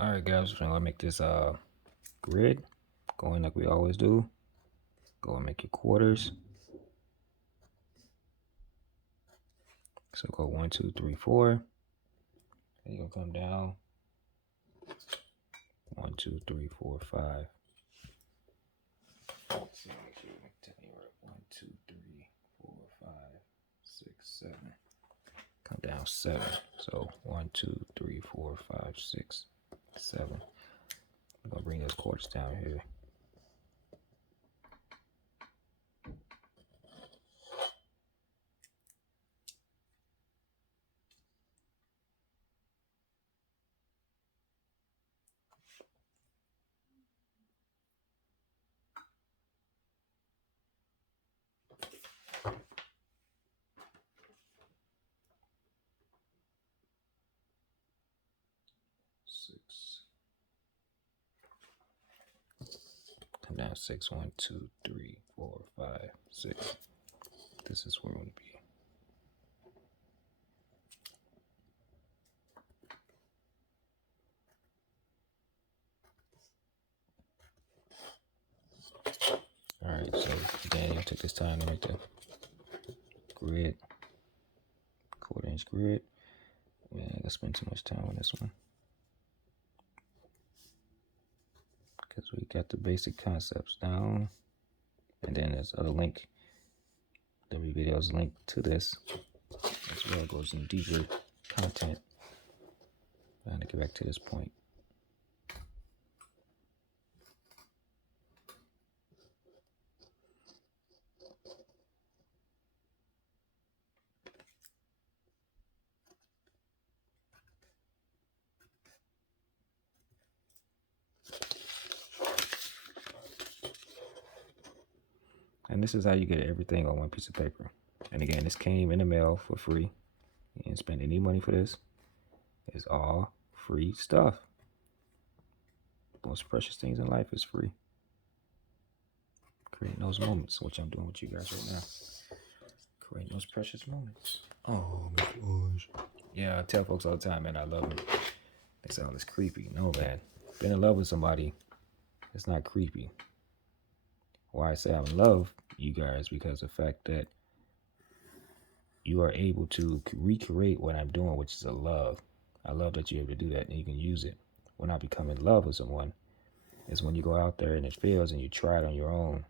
Alright guys, so I'll make this grid. Go in like we always do. Go and make your quarters. So go 1, 2, 3, 4. Then you're gonna come down. 1, 2, 3, 4, 5. Let's see, make sure we tell you right. 1, 2, 3, 4, 5, 6, 7. Come down 7. So 1, 2, 3, 4, 5, 6, 7. I'm gonna bring those quarters down here. Come down 6, 1, 2, 3, 4, 5, 6. This is where we're gonna be. Alright, so again, you'll take this time to make the grid, 1/4 grid. Man, I gotta spend too much time on this one because we got the basic concepts down, and then there's other link. Every video is linked to this as well. Goes in deeper content. I'm gonna get back to this point. And this is how you get everything on one piece of paper. And again, this came in the mail for free. You didn't spend any money for this. It's all free stuff. The most precious things in life is free. Creating those moments, which I'm doing with you guys right now. Creating those precious moments. Oh my gosh. Yeah, I tell folks all the time, man, I love them. They say, oh, it's creepy. No, man. Being in love with somebody, it's not creepy. Why I say I love you guys, because the fact that you are able to recreate what I'm doing, which is a love. I love that you're able to do that and you can use it. When I become in love with someone is when you go out there and it fails and you try it on your own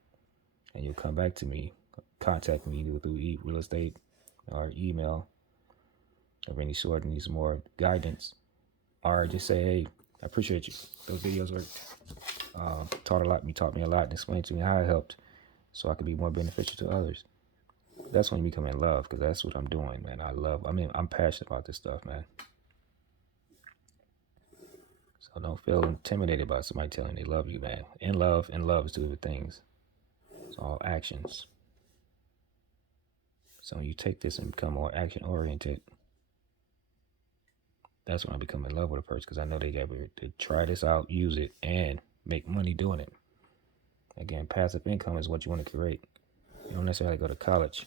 and you'll come back to me, contact me either through real estate or email of any sort and needs more guidance, or just say, hey, I appreciate you. Those videos worked. Taught a lot. You taught me a lot and explained to me how it helped so I could be more beneficial to others. That's when you become in love, because that's what I'm doing, man. I'm passionate about this stuff, man. So don't feel intimidated by somebody telling they love you, man. In love is two different things. It's all actions. So when you take this and become more action oriented, that's when I become in love with a person, because I know they got to try this out, use it, and make money doing it. Again, passive income is what you want to create. You don't necessarily go to college,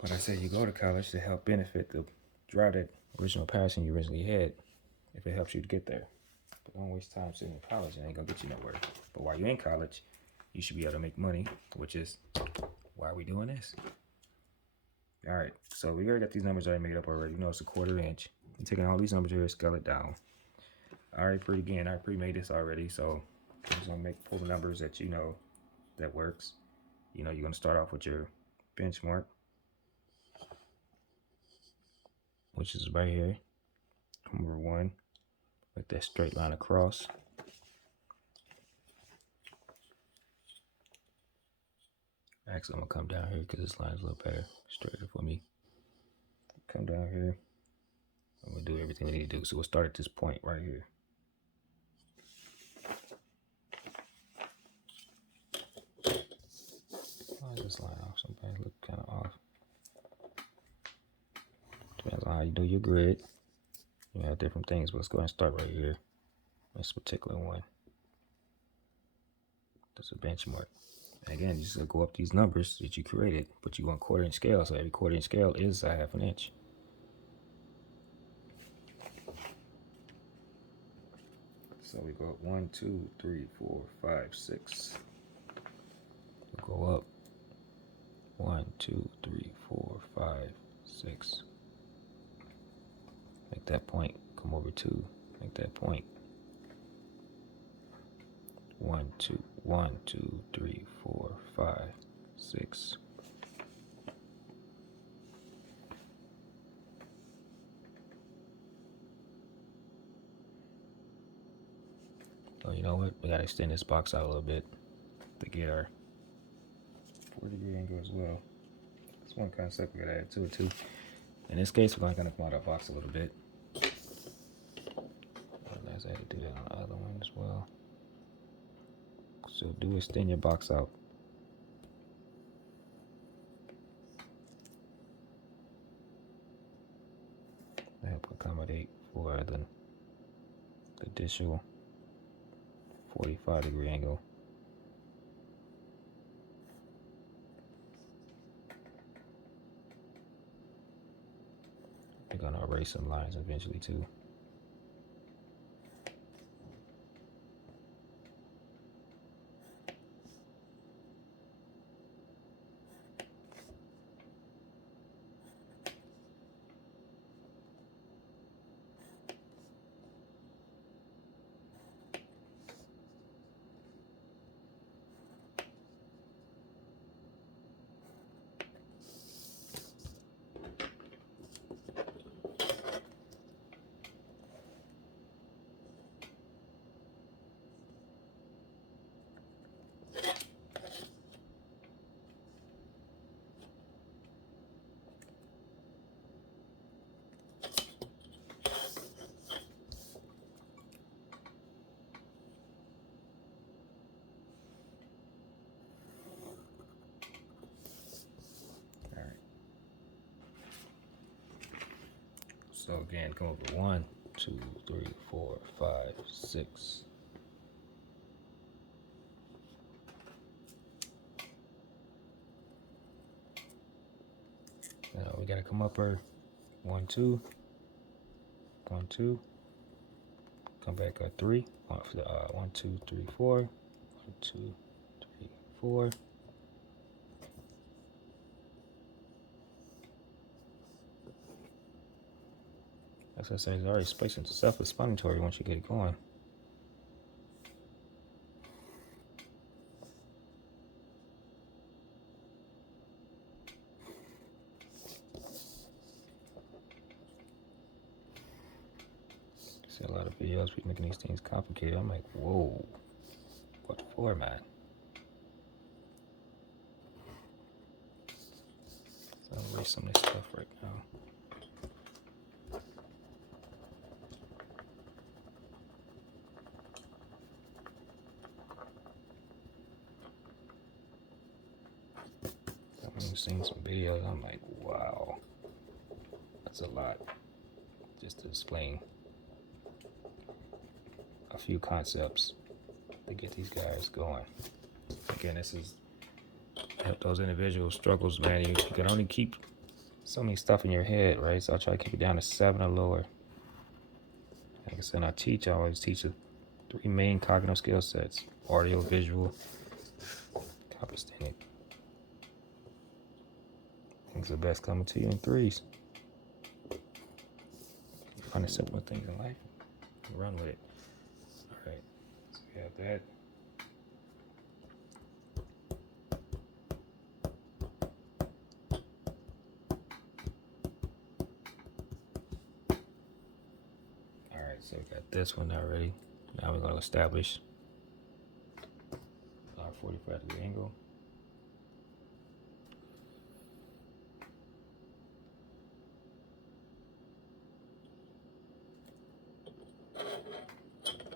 but I say you go to college to help benefit the drive that original passion you originally had, if it helps you to get there. But don't waste time sitting in college. It ain't gonna get you nowhere. But while you're in college, you should be able to make money, which is why we doing this. All right, so we already got these numbers already made up already. You know it's a 1/4 inch. I'm taking all these numbers here, scale it down. I pre-made this already, so I'm just gonna pull the numbers that you know that works. You know, you're gonna start off with your benchmark, which is right here, number 1. Like that straight line across. Actually, I'm gonna come down here because this line's a little better, straighter for me. Come down here. I'm gonna do everything we need to do. So we'll start at this point right here. Why is this line off? Sometimes look kind of off. Depends on how you do your grid. You have different things, but let's go ahead and start right here. This particular one. That's a benchmark. Again, you just go up these numbers that you created, but you want 1/4 inch scale, so every 1/4 inch scale is a 1/2 inch. So we go up 1, 2, 3, 4, 5, 6. We'll go up 1, 2, 3, 4, 5, 6. Make that point. Come over 2. Make that point. 1, 2, 1, 2, 3, 4, 5, 6. So you know what? We gotta extend this box out a little bit to get our 4-degree angle as well. That's one concept we gotta add to it too. In this case, we're gonna come out our box a little bit. Nice, I had to do that on the other one as well. So do extend your box out. Help accommodate for the additional 45-degree angle. We're gonna erase some lines eventually too. So again, come over 1, 2, 3, 4, 5, 6. Now we gotta come up here. 1, 2, 1, 2. Come back at 3. 1, 2, 3, 4. 1, 2, 3, 4. As I say, it's already spacing self-explanatory once you get it going. See a lot of videos, people making these things complicated. I'm like, whoa, what for, man? So I'll erase some of this stuff right now. I've seen some videos, I'm like, wow, that's a lot. Just to explain a few concepts to get these guys going. Again, this is help those individual struggles, man. You can only keep so many stuff in your head, right? So I try to keep it down to 7 or lower. Like I said, I always teach the 3 main cognitive skill sets: audio, visual, comprehension. Things are best coming to you in 3s. You find the simple things in life, run with it. All right, so we have that. All right, so we got this one already. Now we're going to establish our 45-degree angle.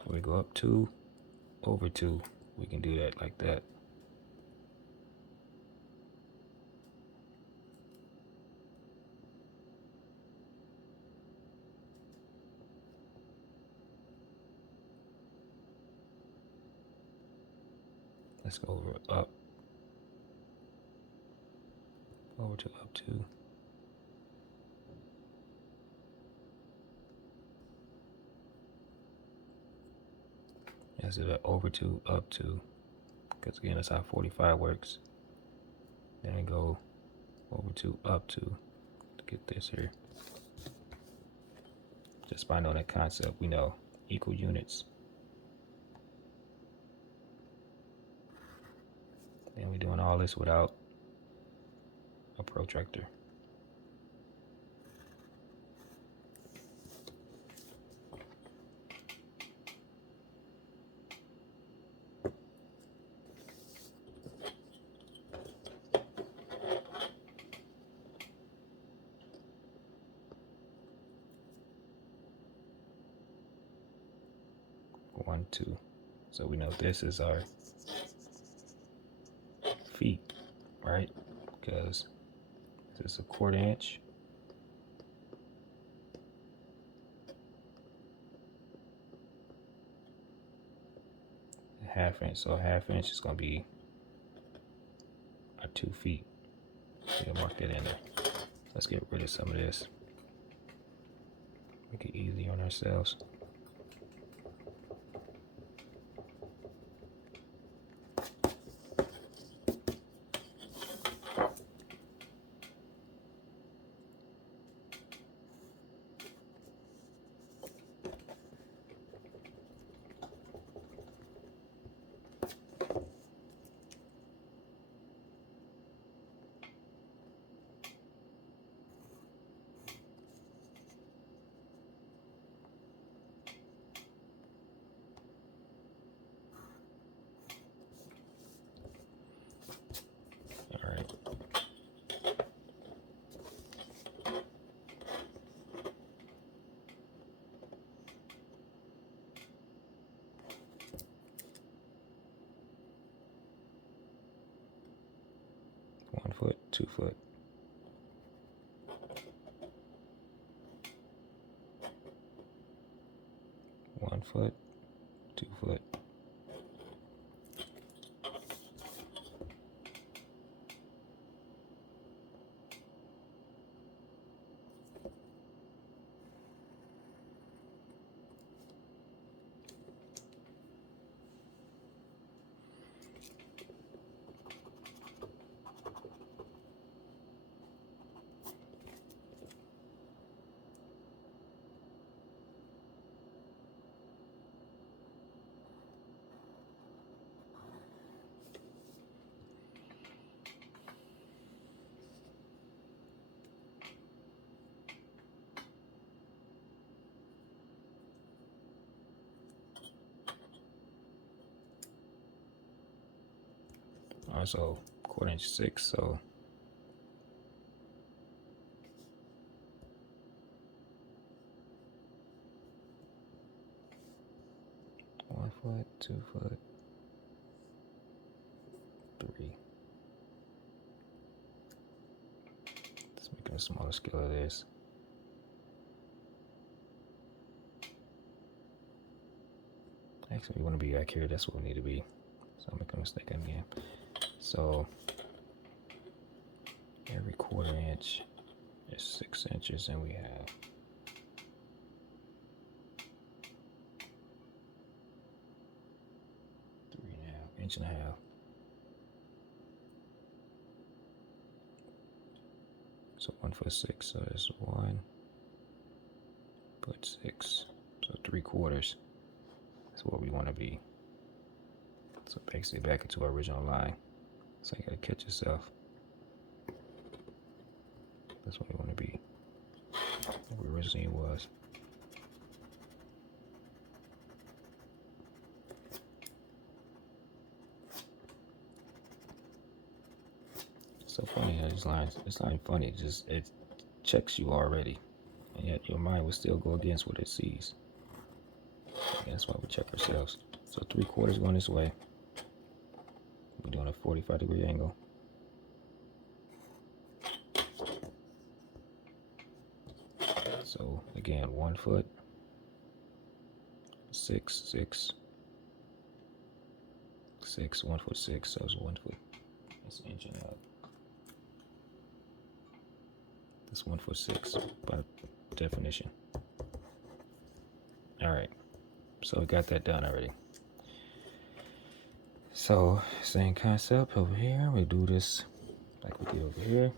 We go up 2, over 2. We can do that like that. Let's go over to up 2. instead of over to, up to, because again, that's how 45 works. Then we go over to, up to get this here. Just by knowing that concept, we know equal units. Then we're doing all this without a protractor. One, two. So we know this is our feet, right? Because this is a 1/4 inch. A 1/2 inch. So a 1/2 inch is going to be our 2 feet. So we'll mark that in there. Let's get rid of some of this. Make it easy on ourselves. All right. One foot, 2 foot. One foot, 2 foot. Also 1/4 inch 6, so one foot, 2 foot, 3. Let's make a smaller scale of this. Actually, we want to be accurate. That's what we need to be. So I'm making a mistake again. So every 1/4 inch is 6 inches, and we have 3.5 inch and a half. So 1 foot 6. So it's 1 foot 6. So 3/4. That's what we want to be. So basically back into our original line. So you gotta catch yourself. That's what we want to be. What originally was. It's so funny how these lines, it's not funny, just it checks you already. And yet your mind will still go against what it sees. And that's why we check ourselves. So 3/4 going this way. We're doing a 45-degree angle. So again, 1 foot, 6, 6, 6, 1 foot 6, so it's 1 foot. That's an inch and up. That's 1 foot 6 by definition. All right, so we got that done already. So same concept over here. We do this like we did over here.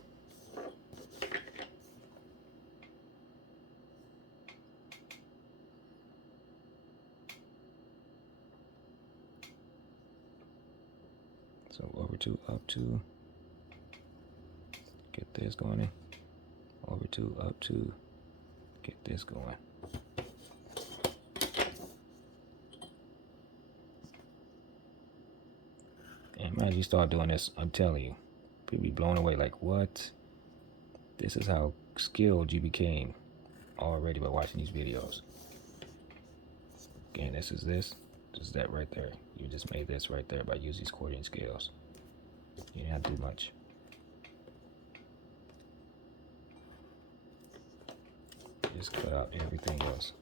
So over to, up to, get this going in. Over to, up to, get this going. And man, you start doing this, I'm telling you, people be blown away. Like, what? This is how skilled you became already by watching these videos. Again, this is that right there. You just made this right there by using these quartering scales. You didn't have to do much. Just cut out everything else.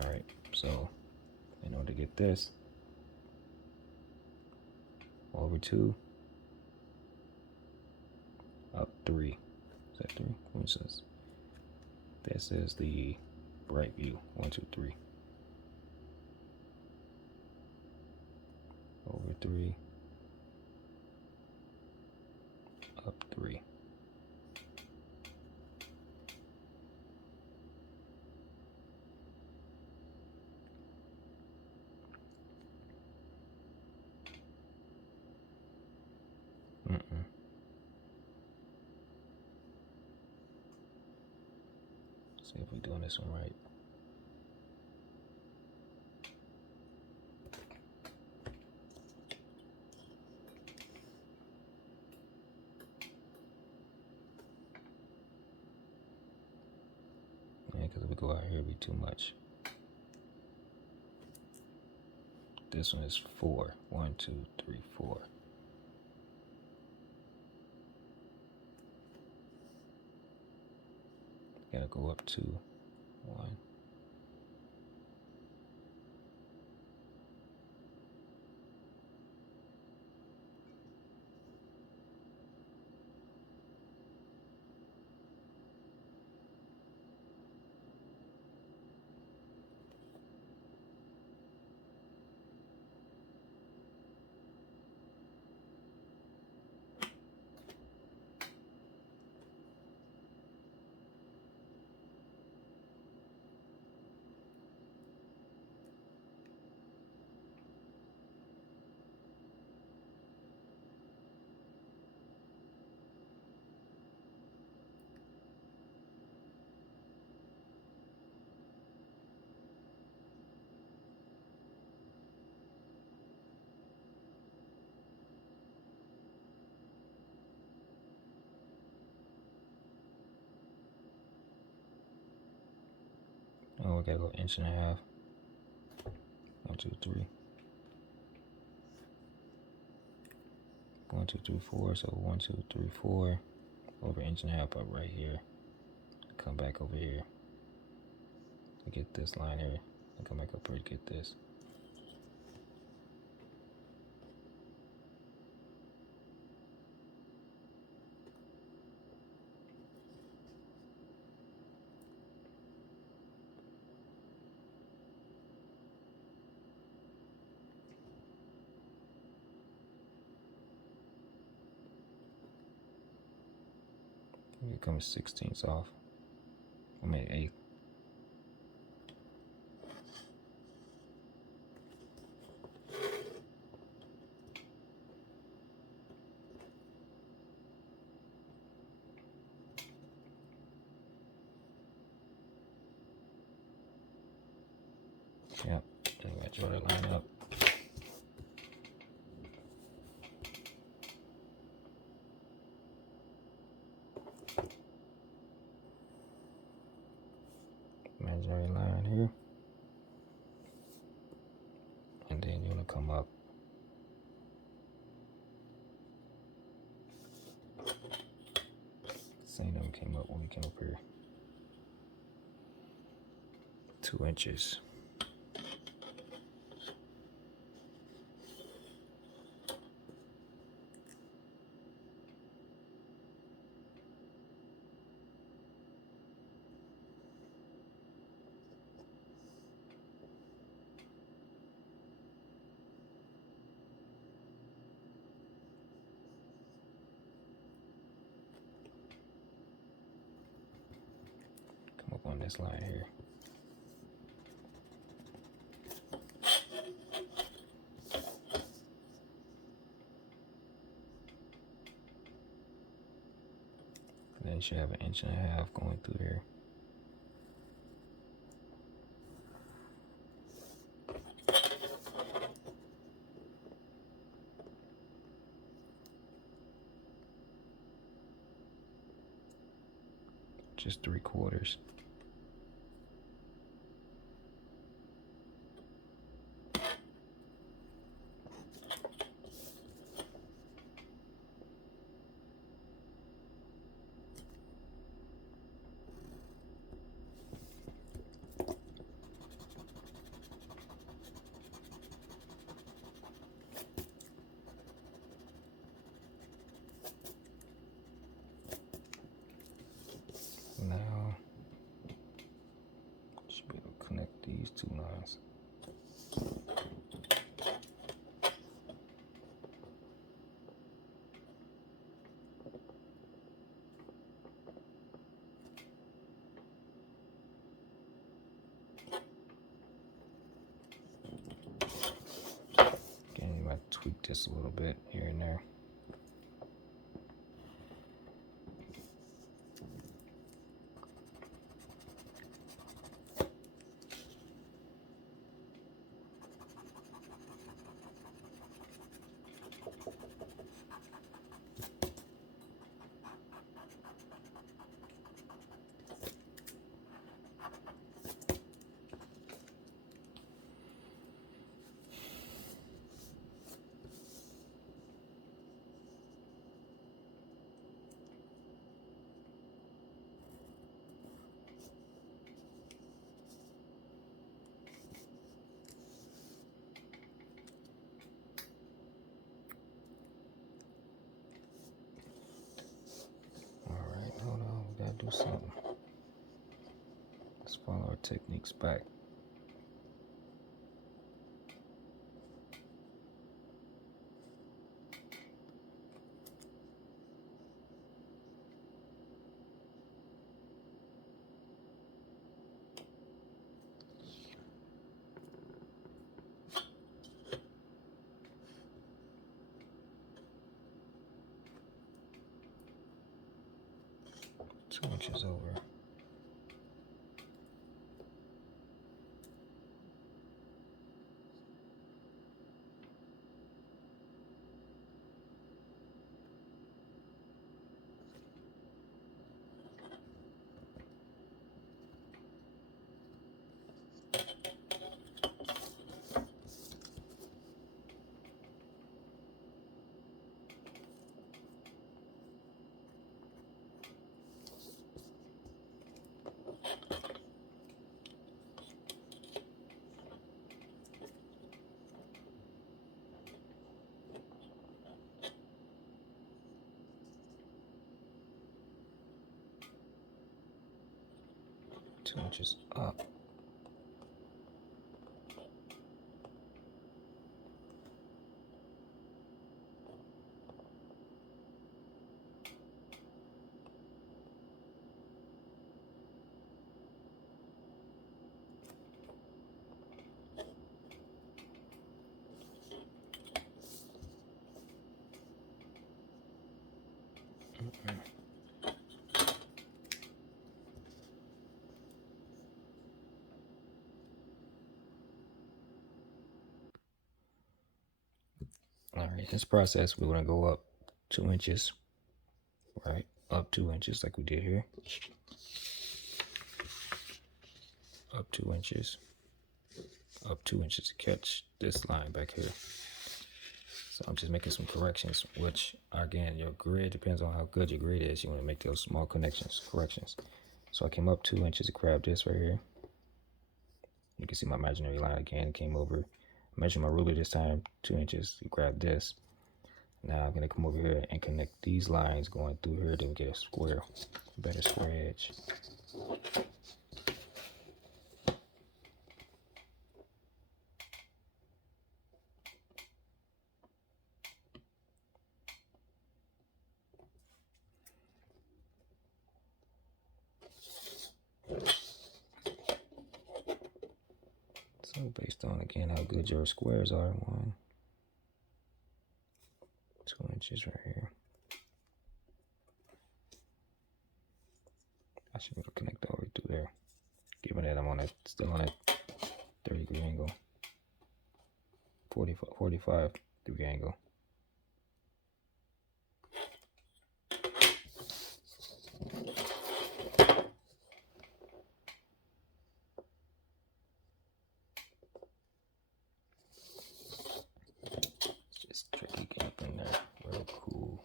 Alright, so in order to get this, over 2, up 3. Is that 3? What is this? This is the bright view. 1, 2, 3. Over 3. Up 3. See if we're doing this one right. Yeah, because if we go out here, it'd be too much. This one is 4. 1, 2, 3, 4. Gotta go up 2, 1. Oh, we gotta go 1.5 inches. 1, 2, 3. 1, 2, 3, 4. So 1, 2, 3, 4. Over 1.5 inches up right here. Come back over here. To get this line here. And come back up here to get this. It comes 16ths off. I mean 1/8. Yep. And we gotta draw that line up. Imaginary line here. And then you're gonna come up. Same thing came up when we came up here. 2 inches. this line here. And then you should have 1.5 inches going through here. Just 3/4. Now, should be able to connect these 2 lines. Again, you might tweak this a little bit here and there. Hold on, we gotta do something. Let's follow our techniques back. Two inches over. Two inches up. All right, this process, we're going to go up 2 inches, right? Up 2 inches like we did here. Up 2 inches. Up 2 inches to catch this line back here. So I'm just making some corrections, which, again, your grid depends on how good your grid is. You want to make those small corrections. So I came up 2 inches to grab this right here. You can see my imaginary line again came over. Measure my ruler this time, 2 inches to grab this. Now I'm gonna come over here and connect these lines going through here to get a square, better square edge. based on, again, how good your squares are. 1, 2 inches right here. I should be able to connect all the way through there. Given that I'm on that, still on that 30-degree angle. 45-degree angle. It's just tricky getting up in there real cool.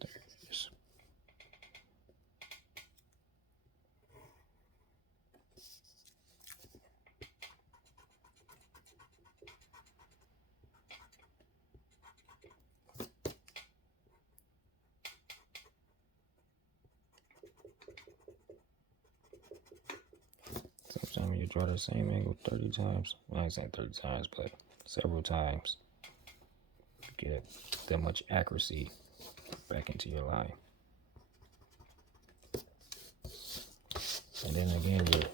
There it is. Sometimes you draw the same angle 30 times. Well, I ain't saying 30 times, but several times. Get that much accuracy back into your line. And then again, it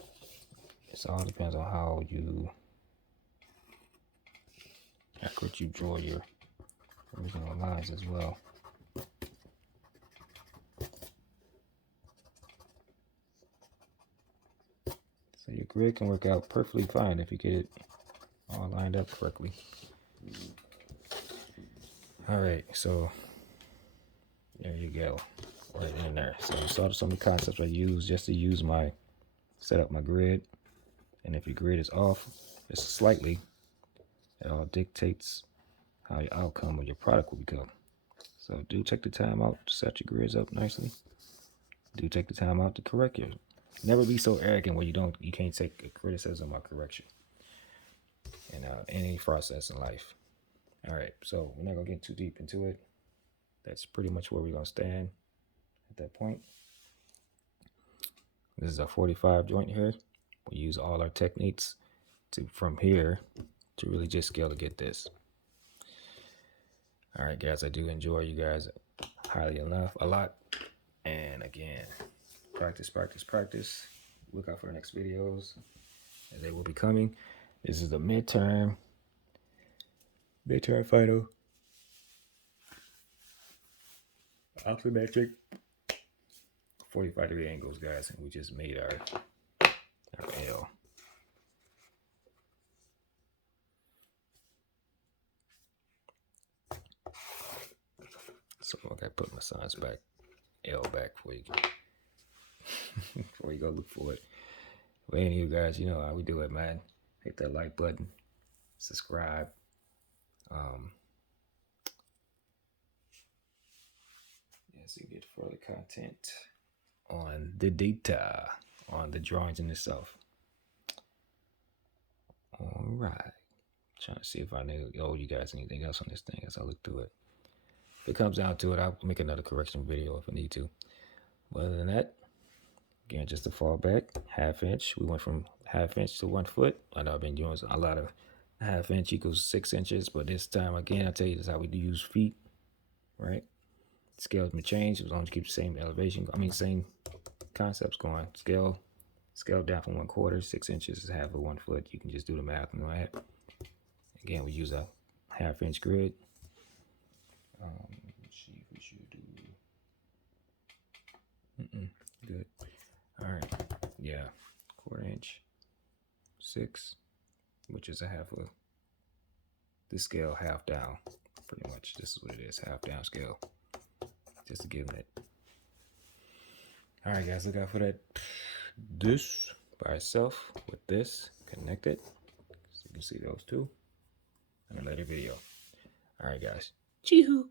all depends on how accurate you draw your original lines as well. So your grid can work out perfectly fine if you get it all lined up correctly. All right, so there you go, right in there. So you saw some of the concepts I use just to set up my grid. And if your grid is off, just slightly, it all dictates how your outcome of your product will become. So do take the time out to set your grids up nicely. Do take the time out to correct yours. Never be so arrogant where you can't take a criticism or correction in any process in life. All right, so we're not gonna get too deep into it. That's pretty much where we're gonna stand at that point. This is a 45 joint here. We use all our techniques from here to really just scale to get this. All right, guys, I do enjoy you guys highly enough, a lot. And again, practice, practice, practice. Look out for the next videos as they will be coming. This is the midterm final optometric 45-degree angles, guys, and we just made our L. So I gotta put my signs back, L back before you go look for it. But anyway, guys, you know how we do it, man. Hit that like button, subscribe. So you get further content on the data, on the drawings in itself. All right. Trying to see if I owe you guys anything else on this thing as I look through it. If it comes down to it, I'll make another correction video if I need to. But other than that, again, just to fall back, 1/2 inch. We went from 1/2 inch to 1 foot. I know I've been doing a lot of 1/2 inch equals 6 inches, but this time, again, I tell you, this is how we do use feet, right? Scales may change as long as you keep the same elevation. Same concepts going. Scale down from 1/4. 6 inches is 1/2 of 1 foot. You can just do the math on that. Again, we use a 1/2 inch grid. Let's see if we should do. Good. All right. Yeah. 1/4 inch. 6. which is a half of this scale, half down. Pretty much, this is what it is, half down scale. Just to give it. All right, guys, look out for that. This by itself with this connected, so you can see those two in a later video. All right, guys. Chee-hoo.